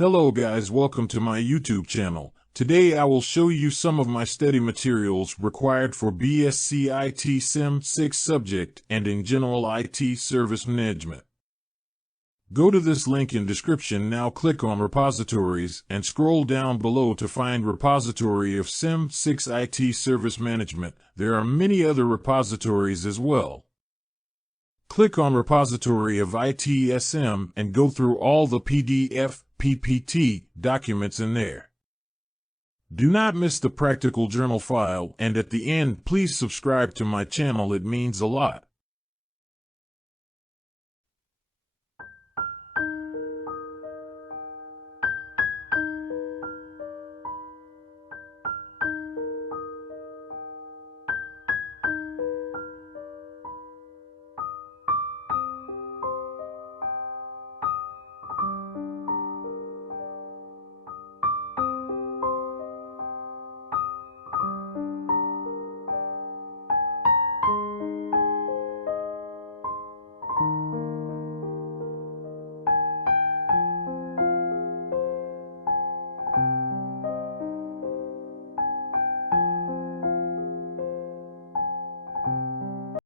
Hello guys, welcome to my YouTube channel. Today I will show you some of my study materials required for B.S.C.IT Sem 6 subject and in general IT service management. Go to this link in description now, click on repositories and scroll down below to find repository of Sem 6 IT service management. There are many other repositories as well. Click on repository of ITSM and go through all the PDF, PPT documents in there. Do not miss the practical journal file, and at the end please subscribe to my channel, it means a lot.